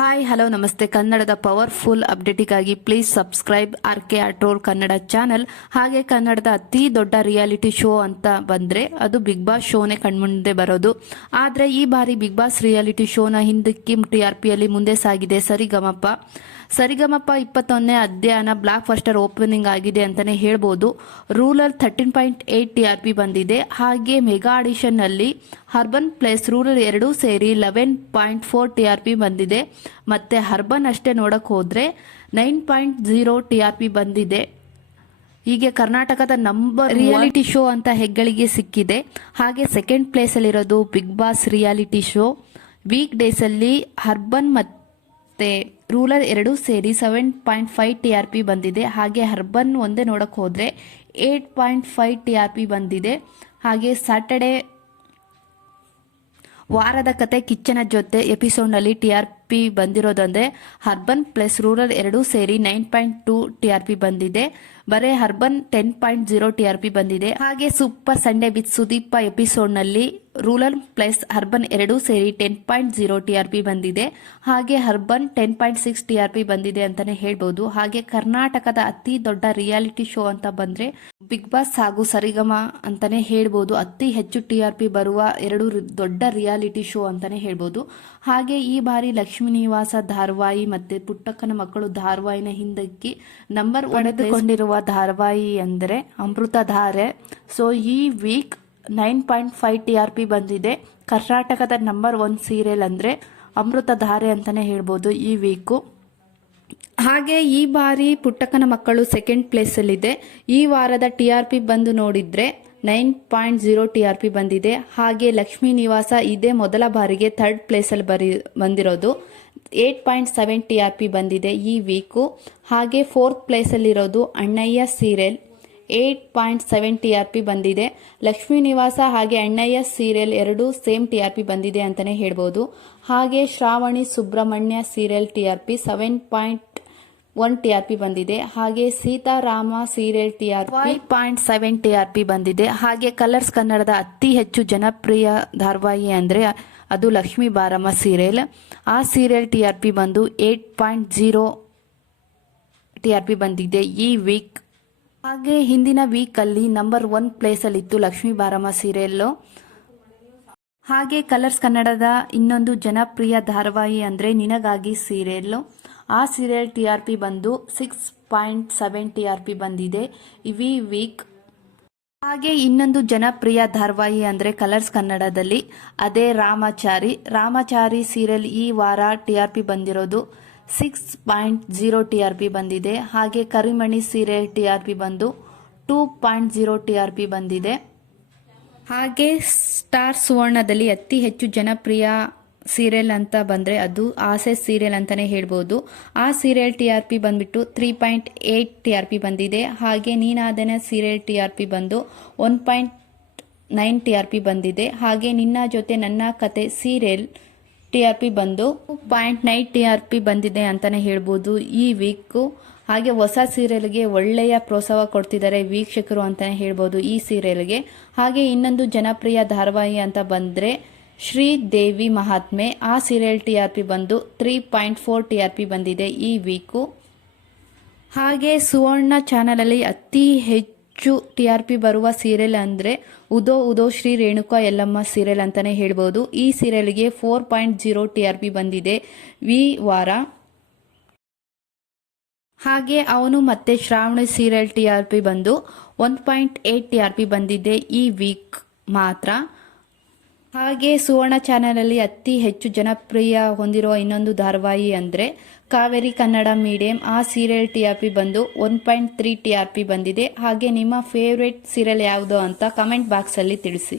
Hi hello ನಮಸ್ತೆ. ಕನ್ನಡದ powerful ಅಪ್ಡೇಟಿಗಾಗಿ ಪ್ಲೀಸ್ ಸಬ್ಸ್ಕ್ರೈಬ್ RK ಆಟೋಲ್ ಕನ್ನಡ ಚಾನಲ್. ಹಾಗೆ ಕನ್ನಡದ ಅತಿ ದೊಡ್ಡ ರಿಯಾಲಿಟಿ ಶೋ ಅಂತ ಬಂದ್ರೆ ಅದು ಬಿಗ್ ಬಾಸ್ ಶೋನೇ ಕಣ್ಮುಂದೆ ಬರೋದು. ಆದ್ರೆ ಈ ಬಾರಿ ಬಿಗ್ ಬಾಸ್ ರಿಯಾಲಿಟಿ ಶೋನ ಹಿಂದಕ್ಕೆ TRPಯಲ್ಲಿ ಮುಂದೆ ಸಾಗಿದೆ ಸರಿಗಮಪ. 21ನೇ ಅಧ್ಯಾಯನ ಬ್ಲಾಕ್ ಬಸ್ಟರ್ ಓಪನಿಂಗ್ ಆಗಿದೆ ಅಂತಾನೆ ಹೇಳ್ಬೋದು. ರೂರಲ್ 13.8 TRP ಬಂದಿದೆ. ಹಾಗೆ ಮೆಗಾ ಆಡಿಷನ್ ನಲ್ಲಿ ಅರ್ಬನ್ ಪ್ಲಸ್ ರೂರಲ್ ಎರಡೂ ಸೇರಿ 11.4 TRP ಬಂದಿದೆ. ಮತ್ತೆ ಅರ್ಬನ್ ಅಷ್ಟೇ ನೋಡಕ್ ಹೋದ್ರೆ 9.0 TRP ಬಂದಿದೆ. ಹೀಗೆ ಕರ್ನಾಟಕದ ನಂಬರ್ ರಿಯಾಲಿಟಿ ಶೋ ಅಂತ ಹೆಗ್ಗಳಿಗೆ ಸಿಕ್ಕಿದೆ. ಹಾಗೆ ಸೆಕೆಂಡ್ ಪ್ಲೇಸ್ ಅಲ್ಲಿರೋದು Bigg Boss reality show. Weekdays ಅಲ್ಲಿ ಅರ್ಬನ್ ಮತ್ತೆ ರೂರಲ್ ಎರಡೂ ಸೇರಿ 7.5 TRP ಬಂದಿದೆ. ಹಾಗೆ ಅರ್ಬನ್ ಒಂದೇ ನೋಡಕ್ ಹೋದ್ರೆ 8.5 TRP ಬಂದಿದೆ. ಹಾಗೆ ಸ್ಯಾಟರ್ಡೆ ವಾರದ ಕತೆ ಕಿಚ್ಚನ ಜೊತೆ ಎಪಿಸೋಡ್ ನಲ್ಲಿ TRP ಬಂದಿರೋದಂದ್ರೆ ಅರ್ಬನ್ ಪ್ಲಸ್ ರೂರಲ್ ಎರಡೂ ಸೇರಿ 9.2 TRP ಬಂದಿದೆ. ಬರೇ ಅರ್ಬನ್ 10.0 TRP ಬಂದಿದೆ. ಹಾಗೆ super Sunday with Sudeep episode ನಲ್ಲಿ ರೂರಲ್ ಪ್ಲಸ್ ಅರ್ಬನ್ ಎರಡೂ ಸೇರಿ 10.0 TRP ಬಂದಿದೆ. ಹಾಗೆ ಅರ್ಬನ್ 10.6 TRP ಬಂದಿದೆ ಅಂತಾನೆ ಹೇಳ್ಬೋದು. ಹಾಗೆ ಕರ್ನಾಟಕದ ಅತಿ ದೊಡ್ಡ ರಿಯಾಲಿಟಿ ಶೋ ಅಂತ ಬಂದ್ರೆ ಬಿಗ್ ಬಾಸ್ ಹಾಗೂ ಸರಿಗಮ ಅಂತಾನೆ ಹೇಳ್ಬೋದು. ಅತಿ ಹೆಚ್ಚು TRP ಬರುವ ಎರಡು ದೊಡ್ಡ ರಿಯಾಲಿಟಿ ಶೋ ಅಂತಾನೆ ಹೇಳ್ಬೋದು. ಹಾಗೆ ಈ ಬಾರಿ ಲಕ್ಷ್ಮೀ ನಿವಾಸ ಧಾರಾವಾಹಿ ಮತ್ತೆ ಪುಟ್ಟಕ್ಕನ ಮಕ್ಕಳು ಧಾರಾವಾಹಿನ ಹಿಂದಕ್ಕೆ ನಂಬರ್ ಪಡೆದುಕೊಂಡಿರುವ ಧಾರಾವಾಹಿ ಅಂದರೆ ಅಮೃತಧಾರೆ. ಸೊ ಈ ವೀಕ್ 9.5 TRP ಬಂದಿದೆ. ಕರ್ನಾಟಕದ ನಂಬರ್ 1 ಸೀರಿಯಲ್ ಅಂದ್ರೆ ಅಮೃತಧಾರೆ ಅಂತಾನೆ ಹೇಳ್ಬೋದು ಈ ವೀಕು. ಹಾಗೆ ಈ ಬಾರಿ ಪುಟ್ಟಕ್ಕನ ಮಕ್ಕಳು ಸೆಕೆಂಡ್ ಪ್ಲೇಸ್ ಅಲ್ಲಿದೆ. ಈ ವಾರದ TRP ಬಂದು ನೋಡಿದ್ರೆ 9.0 TRP ಬಂದಿದೆ. ಹಾಗೆ ಲಕ್ಷ್ಮೀ ನಿವಾಸ ಇದೇ ಮೊದಲ ಬಾರಿಗೆ ಥರ್ಡ್ ಪ್ಲೇಸ್ ಅಲ್ಲಿ ಬಂದಿರೋದು 8.7 TRP ಬಂದಿದೆ ಈ ವೀಕು. ಹಾಗೆ ಫೋರ್ತ್ ಪ್ಲೇಸ್ ಅಲ್ಲಿರೋದು ಅಣ್ಣಯ್ಯ ಸೀರಿಯಲ್ 8.7 TRP ಬಂದಿದೆ. ಲಕ್ಷ್ಮೀ ನಿವಾಸ ಹಾಗೆ ಅಣ್ಣಯ್ಯ ಸೀರಿಯಲ್ ಎರಡೂ ಸೇಮ್ TRP ಬಂದಿದೆ ಅಂತಾನೆ ಹೇಳ್ಬೋದು. ಹಾಗೆ Shravani Subramanya serial TRP 7.1 TRP ಬಂದಿದೆ. ಹಾಗೆ ಸೀತಾರಾಮ ಸೀರಿಯಲ್ TRP 5.7 TRP ಬಂದಿದೆ. ಹಾಗೆ ಕಲರ್ಸ್ ಕನ್ನಡದ ಅತಿ ಹೆಚ್ಚು ಜನಪ್ರಿಯ ಧಾರಾವಾಹಿ ಅಂದ್ರೆ ಅದು ಲಕ್ಷ್ಮೀ ಬಾರಮ್ಮ ಸೀರಿಯಲ್. ಆ ಸೀರಿಯಲ್ TRP ಬಂದು 8.0 TRP ಬಂದಿದೆ ಈ ವೀಕ್. ಹಾಗೆ ಹಿಂದಿನ ವೀಕ್ ಅಲ್ಲಿ ನಂಬರ್ 1 ಪ್ಲೇಸ್ ಅಲ್ಲಿ ಇತ್ತು ಲಕ್ಷ್ಮೀ ಬಾರಮ್ಮ ಸೀರಿಯಲ್. ಹಾಗೆ ಕಲರ್ಸ್ ಕನ್ನಡದ ಇನ್ನೊಂದು ಜನಪ್ರಿಯ ಧಾರಾವಾಹಿ ಅಂದ್ರೆ ನಿನಗಾಗಿ ಸೀರಿಯಲ್. ಆ ಸೀರಿಯಲ್ TRP ಬಂದು 6.7 TRP ಬಂದಿದೆ ಈ ವೀಕ್. ಹಾಗೆ ಇನ್ನೊಂದು ಜನಪ್ರಿಯ ಧಾರಾವಾಹಿ ಅಂದ್ರೆ ಕಲರ್ಸ್ ಕನ್ನಡದಲ್ಲಿ ಅದೇ ರಾಮಚಾರಿ ಸೀರಿಯಲ್ ಈ ವಾರ TRP ಬಂದಿರೋದು 6.0 TRP ಬಂದಿದೆ. ಹಾಗೆ ಕರಿಮಣಿ ಸೀರಿಯಲ್ TRP ಬಂದು 2.0 TRP ಬಂದಿದೆ. ಹಾಗೆ ಸ್ಟಾರ್ ಸುವರ್ಣದಲ್ಲಿ ಅತಿ ಹೆಚ್ಚು ಜನಪ್ರಿಯ ಸೀರಿಯಲ್ ಅಂತ ಬಂದ್ರೆ ಅದು ಆಸೆ ಸೀರಿಯಲ್ ಅಂತಾನೆ ಹೇಳ್ಬೋದು. ಆ ಸೀರಿಯಲ್ TRP ಬಂದ್ಬಿಟ್ಟು 3.8 TRP ಬಂದಿದೆ. ಹಾಗೆ ನೀನಾದನ ಸೀರಿಯಲ್ TRP ಬಂದು 1.9 TRP ಬಂದಿದೆ. ಹಾಗೆ ನಿನ್ನ ಜೊತೆ ನನ್ನ ಕತೆ ಸೀರಿಯಲ್ TRP ಬಂದು 2.9 TRP ಬಂದಿದೆ ಅಂತಾನೆ ಹೇಳ್ಬೋದು ಈ ವೀಕು. ಹಾಗೆ ಹೊಸ ಸೀರಿಯಲ್ಗೆ ಒಳ್ಳೆಯ ಪ್ರೋತ್ಸಾಹ ಕೊಡ್ತಿದ್ದಾರೆ ವೀಕ್ಷಕರು ಅಂತಾನೆ ಹೇಳ್ಬೋದು ಈ ಸೀರಿಯಲ್ಗೆ. ಹಾಗೆ ಇನ್ನೊಂದು ಜನಪ್ರಿಯ ಧಾರಾವಾಹಿ ಅಂತ ಬಂದ್ರೆ ಶ್ರೀದೇವಿ ಮಹಾತ್ಮೆ. ಆ ಸೀರಿಯಲ್ TRP ಬಂದು 3.4 TRP ಬಂದಿದೆ ಈ ವೀಕು. ಹಾಗೆ ಸುವರ್ಣ ಚಾನಲ್ ಅಲ್ಲಿ ಅತಿ ಹೆಚ್ಚು TRP ಬರುವ ಸೀರಿಯಲ್ ಅಂದ್ರೆ ಉದೋ ಶ್ರೀ ರೇಣುಕಾ ಯಲ್ಲಮ್ಮ ಸೀರಿಯಲ್ ಅಂತಾನೆ ಹೇಳ್ಬೋದು. ಈ ಸೀರಿಯಲ್ಗೆ 4.0 TRP ಬಂದಿದೆ ಈ ವಾರ. ಹಾಗೆ ಅವನು ಮತ್ತೆ ಶ್ರಾವಣಿ ಸೀರಿಯಲ್ TRP ಬಂದು 1.8 TRP ಬಂದಿದೆ ಈ ವೀಕ್ ಮಾತ್ರ. ಹಾಗೆ ಸುವರ್ಣ ಚಾನೆಲ್ ಅಲ್ಲಿ ಅತಿ ಹೆಚ್ಚು ಜನಪ್ರಿಯ ಹೊಂದಿರುವ ಇನ್ನೊಂದು ಧಾರಾವಾಹಿ ಅಂದ್ರೆ ಕಾವೇರಿ ಕನ್ನಡ ಮೀಡಿಯಂ. ಆ ಸೀರಿಯಲ್ TRP ಬಂದು 1.3 TRP ಬಂದಿದೆ. ಹಾಗೆ ನಿಮ್ಮ ಫೇವ್ರೆಟ್ ಸೀರಿಯಲ್ ಯಾವುದು ಅಂತ ಕಮೆಂಟ್ ಬಾಕ್ಸ್ ಅಲ್ಲಿ ತಿಳಿಸಿ.